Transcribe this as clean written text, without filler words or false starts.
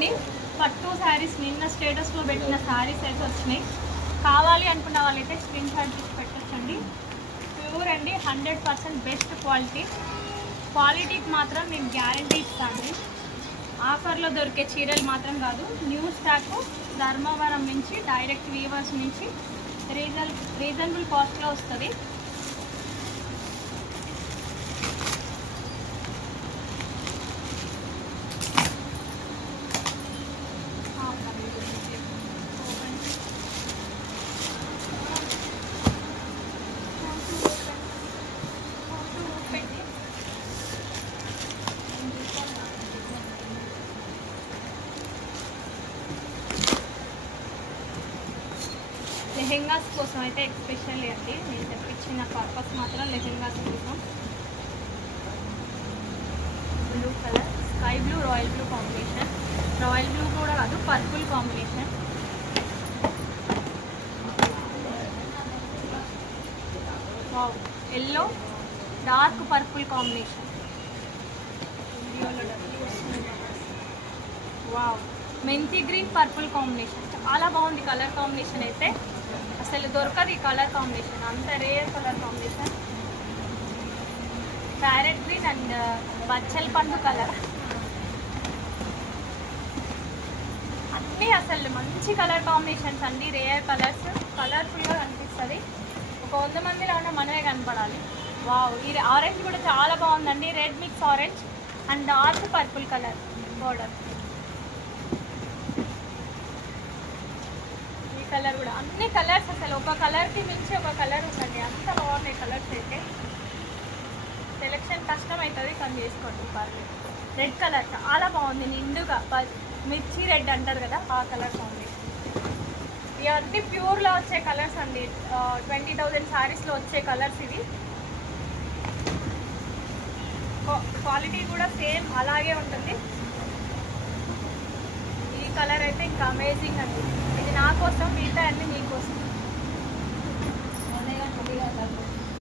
అండి పట్టు శారీస్ నిన్న స్టేటస్లో పెట్టిన శారీస్ అయితే వచ్చినాయి. కావాలి అనుకున్న వాళ్ళైతే స్క్రీన్ షాట్ తీసి పెట్టచ్చండి. ప్యూర్ అండి, 100% బెస్ట్ క్వాలిటీకి మాత్రం నేను గ్యారంటీ ఇస్తాను. ఆఫర్లో దొరికే చీరలు మాత్రం కాదు, న్యూ స్టాక్ ధర్మవరం నుంచి డైరెక్ట్ వీవర్స్ నుంచి రీజనబుల్ కాస్ట్లో వస్తుంది. లెహెంగాస్ కోసం అయితే ఎస్పెషల్లీ అండి నేను తెప్పించిన పర్పస్ మాత్రం లెహెంగాస్ కోసం. Blue colour, sky blue, royal blue combination. Royal blue కూడా కాదు, purple combination. Wow, yellow dark purple combination. Wow, మెంతి గ్రీన్ పర్పుల్ కాంబినేషన్. చాలా బాగుంది కలర్ కాంబినేషన్ అయితే, అసలు దొరకదు ఈ కలర్ కాంబినేషన్, అంత rare colour combination. Parrot green and బచ్చల పండు కలర్, అన్నీ అసలు మంచి కలర్ కాంబినేషన్స్ అండి. రేర్ కలర్స్, కలర్ఫుల్గా కనిపిస్తుంది. ఒక 100 మందిలో ఉన్న మనమే కనపడాలి. వావ్, ఈ ఆరెంజ్ కూడా చాలా బాగుందండి. Red mix orange and dark purple colour border. Colour కూడా అన్ని కలర్స్ అసలు ఒక కలర్కి మించి ఒక కలర్ ఉందండి. అంత బాగున్నాయి కలర్స్ అయితే. సెలెక్షన్ కష్టం అవుతుంది కానీ చేసుకోండి పర్లేదు. రెడ్ కలర్ చాలా బాగుంది, నిండుగా మిర్చి రెడ్ అంటారు కదా, ఆ కలర్ కాంబినేషన్. ఇవన్నీ ప్యూర్లో వచ్చే కలర్స్ అండి. 20,000 శారీస్లో వచ్చే కలర్స్ ఇవి. క్వాలిటీ కూడా సేమ్ అలాగే ఉంటుంది. ఈ కలర్ అయితే ఇంకా అమేజింగ్ అండి. ఇది నా కోసం, మిగతా అన్నీ మీకోసం.